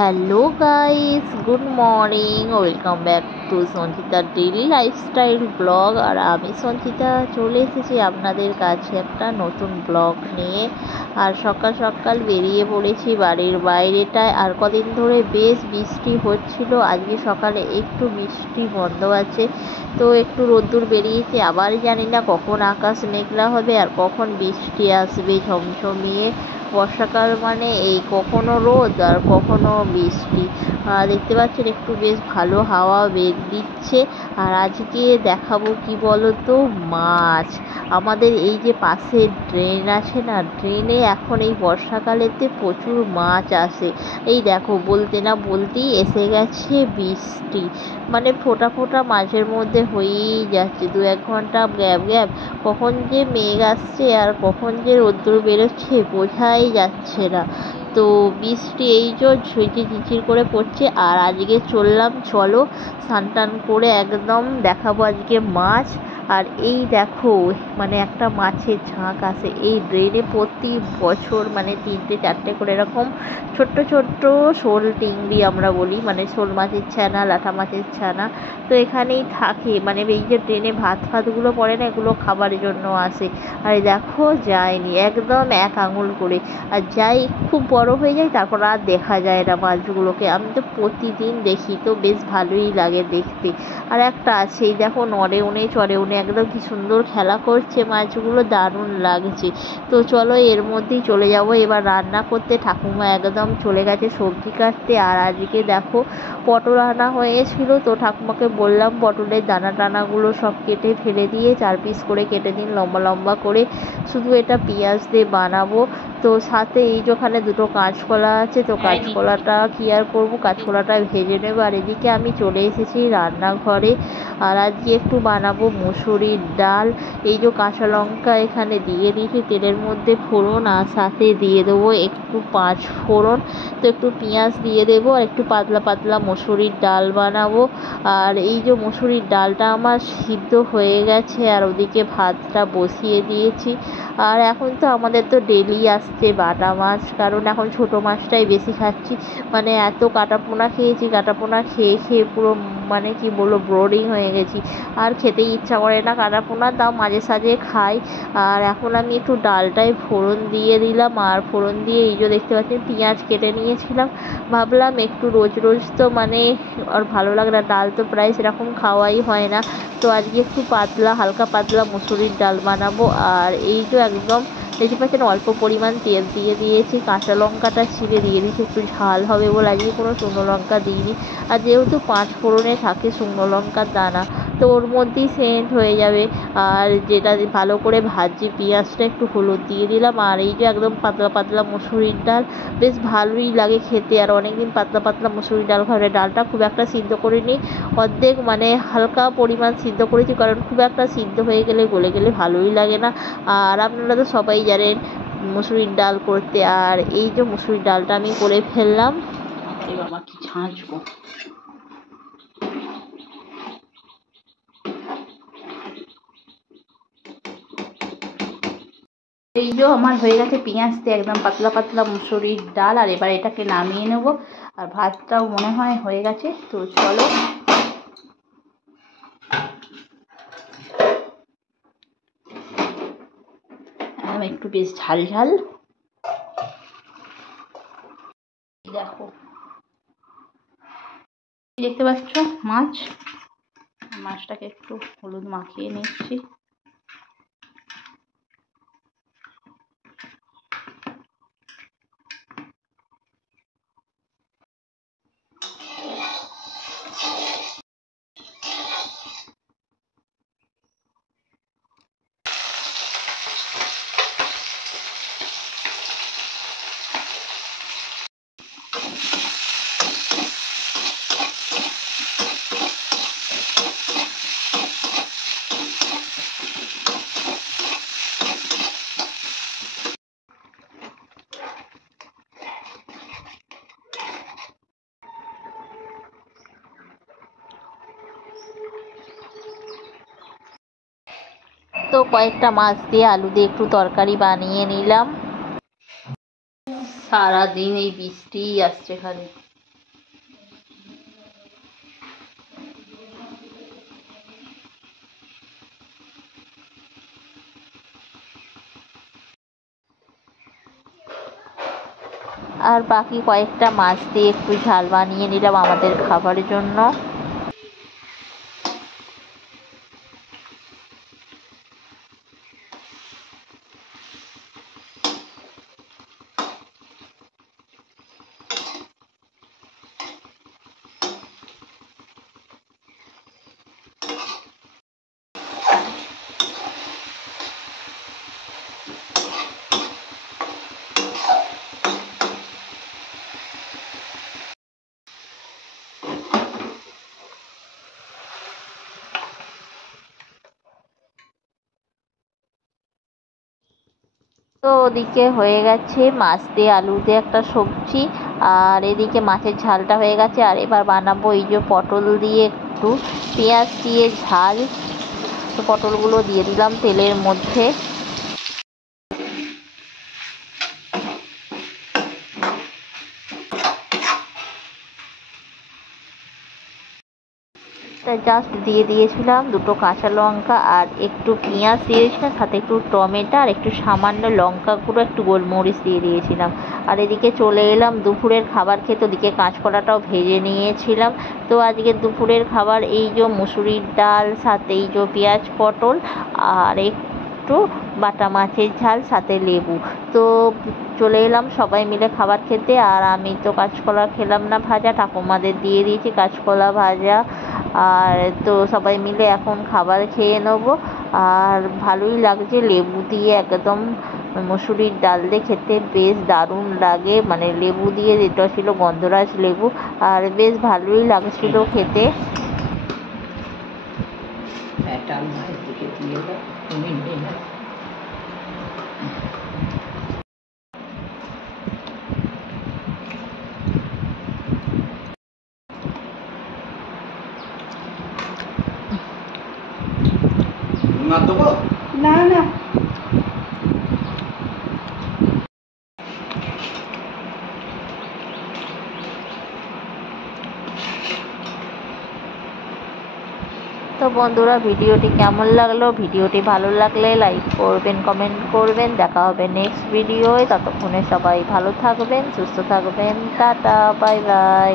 Hello guys, good morning. Welcome back to Sanchita daily lifestyle blog. আর আমি সঞ্চিতা চলে এসেছি আপনাদের কাছে একটা নতুন ব্লগ নিয়ে। আর সকাল সকাল বেরিয়ে পড়েছি বাড়ির বাইরেটায়। আর কদিন ধরে বেশ বৃষ্টি হচ্ছিল, আজকে সকালে একটু বৃষ্টি বন্ধ আছে, তো একটু রোদ্দুর বেরিয়েছে। আবার জানি না কখন আকাশ মেঘলা হবে আর কখন বৃষ্টি আসবে ঝমঝমিয়ে। বর্ষাকাল মানে এই কখনো রোদ আর কখনো বৃষ্টি। দেখতে পাচ্ছেন একটু বেশ ভালো হাওয়া বেগ দিচ্ছে। আর আজকে দেখাবো কি বলো তো, মাছ। আমাদের এই যে পাশে ড্রেন আছে না, ড্রেনে এখন এই বর্ষাকালেতে প্রচুর মাছ আসে। এই দেখো, বলতে না বলতেই এসে গেছে বৃষ্টি। মানে ফোঁটা ফোঁটা মাঝের মধ্যে হয়েই যাচ্ছে, 1-2 ঘন্টা গ্যাপ গ্যাপ। কখন যে মেঘ আসছে আর কখন যে রোদ্দুর বেরোচ্ছে বোঝাই যাচ্ছে না। তো বৃষ্টি এই যে ঝিরঝির করে পড়ছে। আর আজকে চলো স্নান টান করে একদম দেখাবো আজকে মাছ। আর এই দেখো, মানে একটা মাছের ঝাঁক আসে এই ড্রেনে প্রতি বছর, মানে 3-4টে করে এরকম ছোট্ট ছোট্ট শোল চিংড়ি আমরা বলি, মানে শোল মাছের ছানা, লাটা মাছের ছানা। তো এখানেই থাকে, মানে এই যে ট্রেনে ভাতগুলো পড়ে না, এগুলো খাবারের জন্য আসে। আর দেখো যায়নি একদম 1 আঙুল করে। আর যাই খুব বড় হয়ে যায় তারপর আর দেখা যায় না মাছগুলোকে। আমি তো প্রতিদিন দেখি, তো বেশ ভালোই লাগে দেখতে। আর একটা আছে, এই দেখো নড়ে উনে চড়ে উনে একদম কি সুন্দর খেলা করছে মাছগুলো, দারুণ লাগছে। তো চলো এর মধ্যেই চলে যাব এবার রান্না করতে। ঠাকুমা একদম চলে গেছে সবজি কাটতে। আর আজকে দেখো পটল আনা হয়েছিল, তো ঠাকুমাকে বললাম পটলের দানা টানাগুলো সব কেটে ফেলে দিয়ে 4 পিস করে কেটে দিন লম্বা লম্বা করে, শুধু এটা পেঁয়াজ দিয়ে বানাবো। তো সাথে এই যেখানে 2টো কাঁচকলা আছে, তো কাঁচকলাটা কি আর করবো, কাঁচকলাটা ভেজে নেবো। আর এদিকে আমি চলে এসেছি রান্নাঘরে। আর আজকে একটু বানাবো মুসুরির ডাল। এই যে কাঁচা লঙ্কা এখানে দিয়ে দিয়েছি তেলের মধ্যে ফোড়ন, আর সাথে দিয়ে দেবো একটু 5 ফোড়ন। তো একটু পেঁয়াজ দিয়ে দেবো আর একটু পাতলা পাতলা মুসুরির ডাল বানাবো। আর এই যে মুসুরির ডালটা আমার সিদ্ধ হয়ে গেছে, আর ওদিকে ভাতটা বসিয়ে দিয়েছি। আর এখন তো আমাদের তো ডেলি আসছে বাটা মাছ, কারণ এখন ছোটো মাছটাই বেশি খাচ্ছি। মানে এত কাটাপোনা খেয়েছি, কাটাপোনা খেয়ে খেয়ে পুরো মানে কি বলবো বোরিং হয়ে গেছি। আর খেতেই ইচ্ছা করে না কাটাপোনা, তাও মাঝে সাঝে খাই। আর এখন আমি একটু ডালটায় ফোড়ন দিয়ে দিলাম। আর ফোড়ন দিয়ে এই যে দেখতে পাচ্ছেন পেঁয়াজ কেটে নিয়েছিলাম। ভাবলাম একটু রোজ রোজ তো মানে আর ভালো লাগে না, ডাল তো প্রায় সেরকম খাওয়াই হয় না। তো আজকে একটু পাতলা, হালকা পাতলা মুসুরির ডাল বানাবো। আর এই যে একদম দেখতে পাচ্ছেন অল্প পরিমাণ তেল দিয়ে দিয়েছি, কাঁচা লঙ্কাটা ছিঁড়ে দিয়ে দিয়েছি একটু ঝাল হবে বলে, আজকে কোনো শুকনো লঙ্কা দিইনি। আর যেহেতু 5 ফোড়নে থাকে শুকনো লঙ্কার দানা, তো ওর মধ্যেই সেন্ট হয়ে যাবে। আর যেটা ভালো করে ভাজি পেঁয়াজটা একটু হলুদ দিয়ে দিলাম। আর এই যে একদম পাতলা পাতলা মুসুরির ডাল, বেশ ভালোই লাগে খেতে। আর অনেকদিন পাতলা পাতলা মুসুরির ডাল খাওয়া, ডালটা খুব একটা সিদ্ধ করিনি, অর্ধেক মানে হালকা পরিমাণ সিদ্ধ করেছি, কারণ খুব একটা সিদ্ধ হয়ে গেলে গলে গেলে ভালোই লাগে না। আর আপনারা তো সবাই জানেন মুসুরির ডাল করতে। আর এই যে মুসুরির ডালটা আমি করে ফেললাম। আরে বাবা কি ছাঁচবো। এই যে আমার হয়ে গেছে পেঁয়াজ দিয়ে একদম পাতলা পাতলা মুসুরির ডাল। আর এবার এটাকে নামিয়ে নেব। আর ভাতটাও মনে হয় হয়ে গেছে, তো চলো। একটু বেশ ঝাল ঝাল। দেখো দেখতে পাচ্ছ মাছটাকে একটু হলুদ মাখিয়ে নিচ্ছি। তো কয়েকটা মাছ দিয়ে আলু দিয়ে একটু তরকারি বানিয়ে নিলাম। সারাদিন এই বৃষ্টিই আসছে খালি। আর বাকি কয়েকটা মাছ দিয়ে একটু ঝাল বানিয়ে নিলাম আমাদের খাবারের জন্য। তো ওদিকে হয়ে গেছে মাছ দিয়ে আলু দিয়ে একটা সবজি, আর এদিকে মাছের ঝালটা হয়ে গেছে। আর এবার বানাবো এই যে পটল দিয়ে একটু পেঁয়াজ দিয়ে ঝাল। তো পটলগুলো দিয়ে দিলাম তেলের মধ্যে। জাস্ট দিয়ে দিয়েছিলাম দুটো কাঁচা লঙ্কা আর একটু পেঁয়াজ দিয়েছিলাম, সাথে একটু টমেটো আর একটু সামান্য লঙ্কা গুঁড়ো, একটু গোলমরিচ দিয়ে দিয়েছিলাম। আর এদিকে চলে এলাম দুপুরের খাবার খেতে। ওদিকে কাঁচকলাটাও ভেজে নিয়েছিলাম। তো আজকে দুপুরের খাবার এই যে মুসুরির ডাল, সাথে এই যে পেঁয়াজ পটল আর একটু বাটা মাছের ঝাল, সাথে লেবু। তো চলে এলাম সবাই মিলে খাবার খেতে। আর আমি তো কাঁচকলা খেলাম না ভাজা, ঠাকুমাদের দিয়ে দিয়েছি কাঁচকলা ভাজা। আর তো সবাই মিলে এখন খাবার খেয়ে নেবো। আর ভালোই লাগছে লেবু দিয়ে একদম মুসুরির ডাল দিয়ে খেতে বেশ দারুণ লাগে, মানে লেবু দিয়ে, যেটা ছিল গন্ধরাজ লেবু, আর বেশ ভালোই লাগছিল খেতে। না না তো বন্ধুরা, ভিডিওটি কেমন লাগলো? ভিডিওটি ভালো লাগলে লাইক করবেন, কমেন্ট করবেন। দেখা হবে নেক্সট ভিডিওয়। ততক্ষণে সবাই ভালো থাকবেন, সুস্থ থাকবেন। Tata, bye bye.